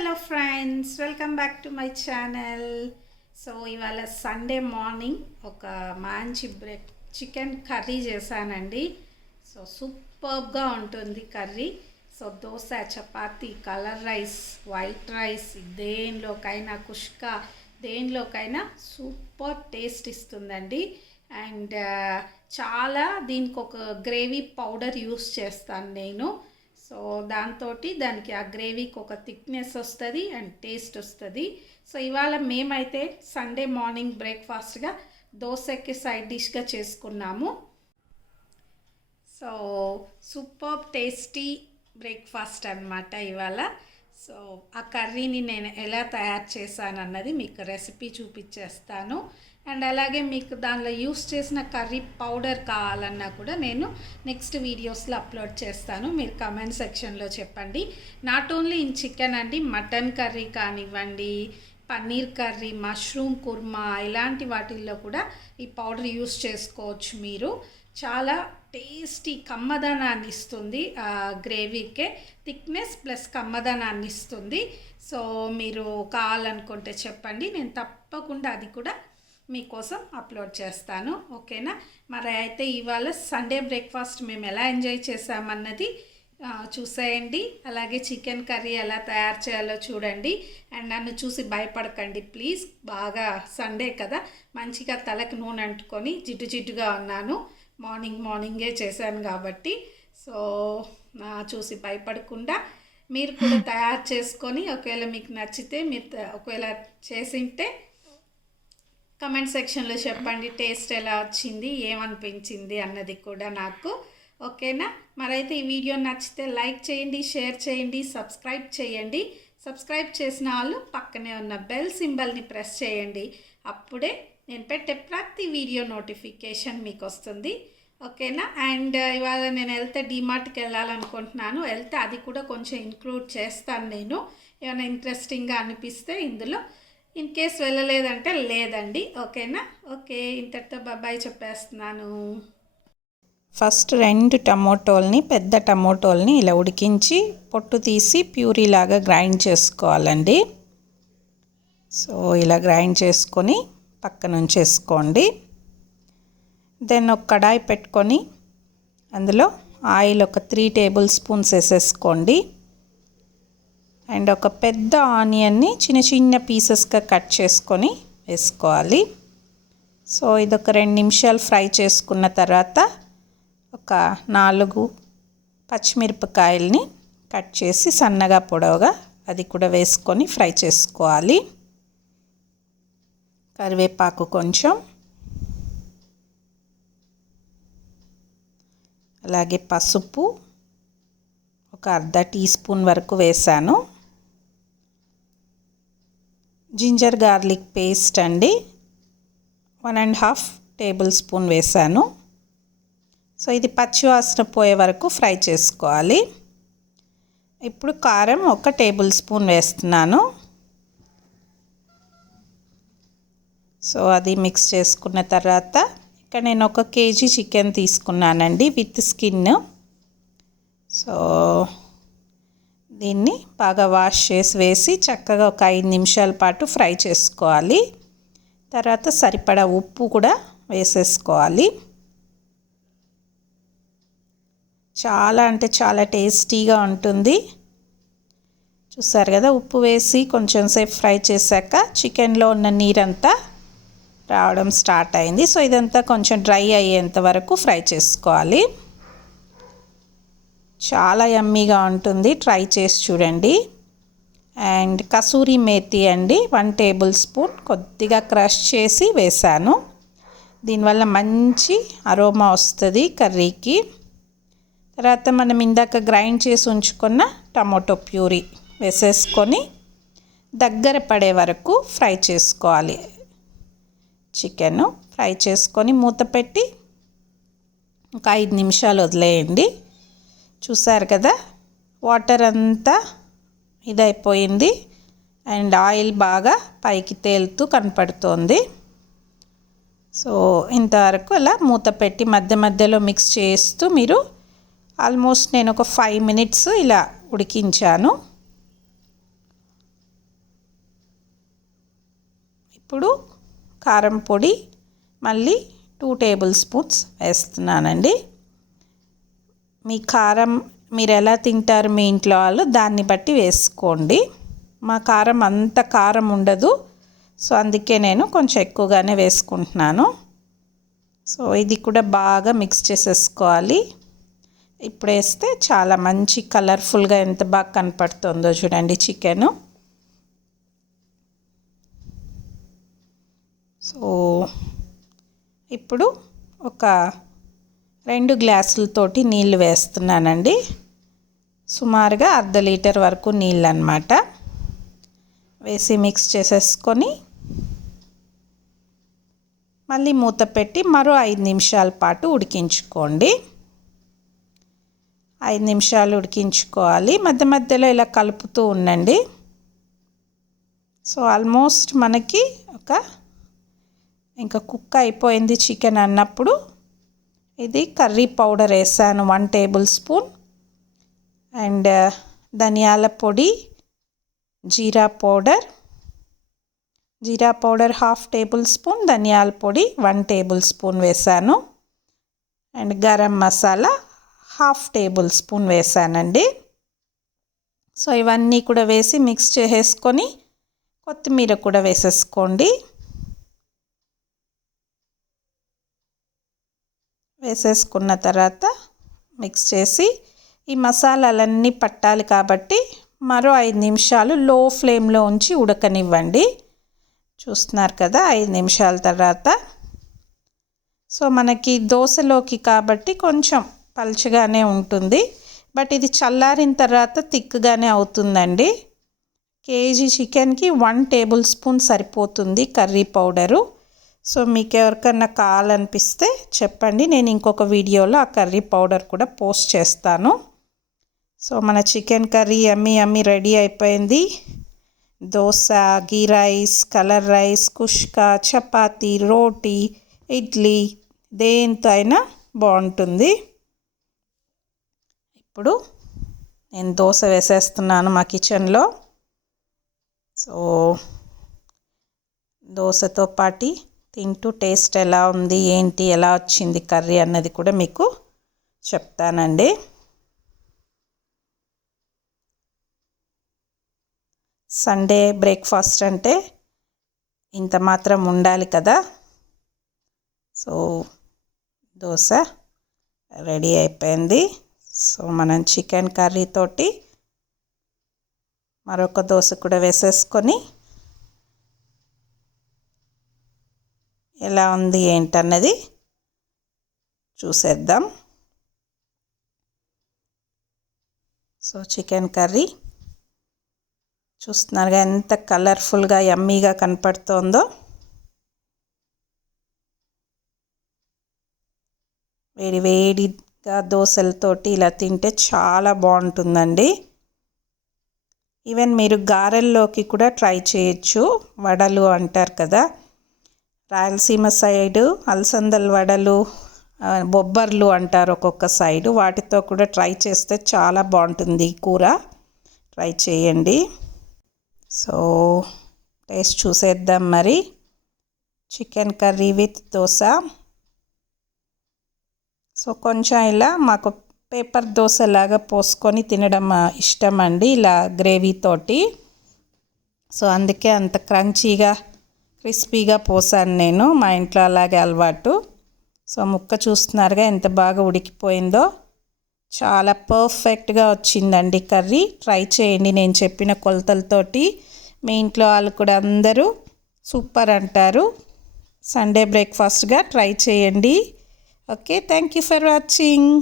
Hello friends, welcome back to my channel. So ఇవాళ Sunday morning ఒక మంచి chicken curry చేశానండి. సో సూపర్గా ఉంటుంది curry. So dosa, chapati, colour rice, white rice, దేనిలోకైనా కుష్కా, దేనిలోకైనా సూపర్ టేస్ట్ ఇస్తుందండి. అండ్ చాలా దీనికి ఒక గ్రేవీ పౌడర్ యూస్ చేస్తాను నేను. సో దానికి ఆ గ్రేవీకి ఒక థిక్నెస్ వస్తుంది అండ్ టేస్ట్ వస్తుంది. సో ఇవాళ మేమైతే సండే మార్నింగ్ బ్రేక్ఫాస్ట్గా దోశకి సైడ్ డిష్గా చేసుకున్నాము. సో సూపర్ టేస్టీ బ్రేక్ఫాస్ట్ అన్నమాట ఇవాళ. సో ఆ కర్రీని నేను ఎలా తయారు చేశాను అన్నది మీకు రెసిపీ చూపించేస్తాను. అండ్ అలాగే మీకు దానిలో యూస్ చేసిన కర్రీ పౌడర్ కావాలన్నా కూడా నేను నెక్స్ట్ వీడియోస్లో అప్లోడ్ చేస్తాను. మీరు కమెంట్ సెక్షన్లో చెప్పండి. నాట్ ఓన్లీ ఇన్ చికెన్ అండి, మటన్ కర్రీ కానివ్వండి, పన్నీర్ కర్రీ, మష్రూమ్ కుర్మా, ఇలాంటి వాటిల్లో కూడా ఈ పౌడర్ యూస్ చేసుకోవచ్చు. మీరు చాలా టేస్టీ కమ్మదనాన్ని ఇస్తుంది. గ్రేవీకే థిక్నెస్ ప్లస్ కమ్మదనాన్ని ఇస్తుంది. సో మీరు కావాలనుకుంటే చెప్పండి, నేను తప్పకుండా అది కూడా మీకోసం అప్లోడ్ చేస్తాను. ఓకేనా? మరి అయితే ఇవాళ సండే బ్రేక్ఫాస్ట్ మేము ఎలా ఎంజాయ్ చేసామన్నది చూసేయండి. అలాగే చికెన్ కర్రీ ఎలా తయారు చేయాలో చూడండి. అండ్ నన్ను చూసి భయపడకండి ప్లీజ్. బాగా సండే కదా, మంచిగా తలకు నూనె అంటుకొని జిడ్డుగా ఉన్నాను. మార్నింగే చేశాను కాబట్టి. సో చూసి భయపడకుండా మీరు కూడా తయారు చేసుకొని, ఒకవేళ మీకు నచ్చితే, మీరు ఒకవేళ చేసింటే కమెంట్ సెక్షన్లో చెప్పండి టేస్ట్ ఎలా వచ్చింది, ఏమనిపించింది అన్నది కూడా నాకు. ఓకేనా? మరైతే ఈ వీడియో నచ్చితే లైక్ చేయండి, షేర్ చేయండి, సబ్స్క్రైబ్ చేయండి. సబ్స్క్రైబ్ చేసిన వాళ్ళు పక్కనే ఉన్న బెల్ సింబల్ని ప్రెస్ చేయండి. అప్పుడే నేను పెట్టే ప్రతి వీడియో నోటిఫికేషన్ మీకు వస్తుంది. ఓకేనా? అండ్ ఇవాళ నేను వెళ్తే డీమార్ట్కి వెళ్ళాలనుకుంటున్నాను. వెళ్తే అది కూడా కొంచెం ఇంక్లూడ్ చేస్తాను నేను. ఏమైనా ఇంట్రెస్టింగ్గా అనిపిస్తే ఇందులో. ఇన్ కేస్ వెళ్ళలేదంటే లేదండి. ఓకేనా? ఓకే, ఇంతటితో బాబాయ్ చెప్పేస్తున్నాను. ఫస్ట్ 2 టమోటోల్ని, పెద్ద టమోటోల్ని ఇలా ఉడికించి పొట్టు తీసి ప్యూరీలాగా గ్రైండ్ చేసుకోవాలండి. సో ఇలా గ్రైండ్ చేసుకొని పక్కన ఉంచేసుకోండి. దెన్ ఒక కడాయి పెట్టుకొని అందులో ఆయిల్ ఒక 3 టేబుల్ స్పూన్స్ వేసేసుకోండి. అండ్ ఒక పెద్ద ఆనియన్ని చిన్న పీసెస్గా కట్ చేసుకొని వేసుకోవాలి. సో ఇదొక 2 నిమిషాలు ఫ్రై చేసుకున్న తర్వాత ఒక 4 పచ్చిమిరపకాయల్ని కట్ చేసి సన్నగా పొడవుగా అది కూడా వేసుకొని ఫ్రై చేసుకోవాలి. కరివేపాకు కొంచెం, అలాగే పసుపు ఒక 1/2 టీ స్పూన్ వరకు వేసాను. జింజర్ గార్లిక్ పేస్ట్ అండి 1.5 టేబుల్ స్పూన్ వేసాను. సో ఇది పచ్చివాసన పోయే వరకు ఫ్రై చేసుకోవాలి. ఇప్పుడు కారం 1 టేబుల్ స్పూన్ వేస్తున్నాను. సో అది మిక్స్ చేసుకున్న తర్వాత ఇక్కడ నేను 1 కేజీ చికెన్ తీసుకున్నానండి విత్ స్కిన్. సో దీన్ని బాగా వాష్ చేసి వేసి చక్కగా ఒక 5 నిమిషాల పాటు ఫ్రై చేసుకోవాలి. తర్వాత సరిపడా ఉప్పు కూడా వేసేసుకోవాలి. చాలా అంటే చాలా టేస్టీగా ఉంటుంది. చూసారు కదా, ఉప్పు వేసి కొంచెం సేపు ఫ్రై చేశాక చికెన్లో ఉన్న నీరంతా రావడం స్టార్ట్ అయింది. సో ఇదంతా కొంచెం డ్రై అయ్యేంత వరకు ఫ్రై చేసుకోవాలి. చాలా యమ్మీగా ఉంటుంది, ట్రై చేసి చూడండి. అండ్ కసూరి మేతి అండి 1 టేబుల్ స్పూన్ కొద్దిగా క్రష్ చేసి వేసాను. దీనివల్ల మంచి అరోమా వస్తుంది కర్రీకి. తర్వాత మనం ఇందాక గ్రైండ్ చేసి ఉంచుకున్న టమాటో ప్యూరీ వేసేసుకొని దగ్గర పడే వరకు ఫ్రై చేసుకోవాలి. చికెన్ ఫ్రై చేసుకొని మూత పెట్టి ఒక 5 నిమిషాలు వదిలేయండి. చూసారు కదా, వాటర్ అంతా ఇదైపోయింది అండ్ ఆయిల్ బాగా పైకి తేలుతూ కనపడుతోంది. సో ఇంతవరకు అలా మూత పెట్టి మధ్యలో మిక్స్ చేస్తూ మీరు ఆల్మోస్ట్ నేను ఒక 5 మినిట్స్ ఇలా ఉడికించాను. ఇప్పుడు కారం పొడి మళ్ళీ 2 టేబుల్ స్పూన్స్ వేస్తున్నానండి. మీ కారం మీరు ఎలా తింటారు మీ ఇంట్లో వాళ్ళు దాన్ని బట్టి వేసుకోండి. మా కారం అంత కారం ఉండదు, సో అందుకే నేను కొంచెం ఎక్కువగానే వేసుకుంటున్నాను. సో ఇది కూడా బాగా మిక్స్ చేసేసుకోవాలి. ఇప్పుడు వేస్తే చాలా మంచి కలర్ఫుల్గా ఎంత బాగా కనపడుతుందో చూడండి చికెను. సో ఇప్పుడు ఒక 2 గ్లాసులతోటి నీళ్ళు వేస్తున్నానండి. సుమారుగా 1/2 లీటర్ వరకు నీళ్ళు అన్నమాట. వేసి మిక్స్ చేసేసుకొని మళ్ళీ మూత పెట్టి మరో 5 నిమిషాల పాటు ఉడికించుకోండి. 5 నిమిషాలు ఉడికించుకోవాలి. మధ్య మధ్యలో ఇలా కలుపుతూ ఉండండి. సో ఆల్మోస్ట్ మనకి ఇంకా కుక్ అయిపోయింది చికెన్ అన్నప్పుడు ఇది కర్రీ పౌడర్ వేసాను 1 టేబుల్ స్పూన్ అండ్ ధనియాల పొడి, జీరా పౌడర్ 1/2 టేబుల్ స్పూన్, ధనియాల పొడి 1 టేబుల్ స్పూన్ వేసాను and garam masala 1/2 table spoon వేసానండి. సో ఇవన్నీ కూడా వేసి మిక్స్ చేసేసుకొని కొత్తిమీర కూడా వేసేసుకోండి. వేసేసుకున్న తర్వాత మిక్స్ చేసి ఈ మసాలాలన్నీ పట్టాలి కాబట్టి మరో 5 నిమిషాలు లో ఫ్లేమ్లో ఉంచి ఉడకనివ్వండి. చూస్తున్నారు కదా 5 నిమిషాల తర్వాత. సో మనకి దోశలోకి కాబట్టి కొంచెం పల్చగానే ఉంటుంది, బట్ ఇది చల్లారిన తర్వాత థిక్గానే అవుతుందండి. కేజీ చికెన్కి 1 టేబుల్ స్పూన్ సరిపోతుంది కర్రీ పౌడరు. సో మీకు ఎవరికన్నా కావాలనిపిస్తే చెప్పండి, నేను ఇంకొక వీడియోలో ఆ కర్రీ పౌడర్ కూడా పోస్ట్ చేస్తాను. సో మన చికెన్ కర్రీ యమ్మీ రెడీ అయిపోయింది. దోశ, గీ రైస్, కలర్ రైస్, కుష్కా, చపాతీ, రోటీ, ఇడ్లీ దేంతో అయినా బాగుంటుంది. ఇప్పుడు నేను దోశ వేసేస్తున్నాను మా కిచెన్లో. సో దోశతో పాటు తింటూ టేస్ట్ ఎలా ఉంది, ఏంటి, ఎలా వచ్చింది కర్రీ అన్నది కూడా మీకు చెప్తానండి. సండే బ్రేక్ఫాస్ట్ అంటే ఇంత మాత్రం ఉండాలి కదా. సో దోశ రెడీ అయిపోయింది. సో మనం చికెన్ కర్రీ తోటి మరొక దోశ కూడా వేసేసుకొని ఎలా ఉంది ఏంటన్నది చూసేద్దాం. సో చికెన్ కర్రీ చూస్తున్నారుగా ఎంత కలర్ఫుల్గా యమ్మీగా కనపడుతోందో. వేడిగా దోశలతోటి ఇలా తింటే చాలా బాగుంటుందండి. ఈవెన్ మీరు గారెల్లోకి కూడా ట్రై చేయొచ్చు. వడలు అంటారు కదా, రాయలసీమ సైడు అలసందల వడలు, బొబ్బర్లు అంటారు ఒక్కొక్క సైడు, వాటితో కూడా ట్రై చేస్తే చాలా బాగుంటుంది ఈ కూర. ట్రై చేయండి. సో టేస్ట్ చూసేద్దాం మరి. Chicken curry with dosa. So కొంచెం ఇలా మాకు పేపర్ దోశ లాగా పోసుకొని తినడం ఇష్టం అండి, ఇలా గ్రేవీతోటి. సో అందుకే అంత క్రంచీగా క్రిస్పీగా పోసాను నేను. మా ఇంట్లో అలాగే అలవాటు. సో ముక్క చూస్తున్నారుగా ఎంత బాగా ఉడికిపోయిందో. చాలా పర్ఫెక్ట్గా వచ్చిందండి కర్రీ. ట్రై చేయండి నేను చెప్పిన కొలతలతోటి. మీ ఇంట్లో వాళ్ళు కూడా అందరూ సూపర్ అంటారు. సండే బ్రేక్ఫాస్ట్గా ట్రై చేయండి. Okay, thank you for watching.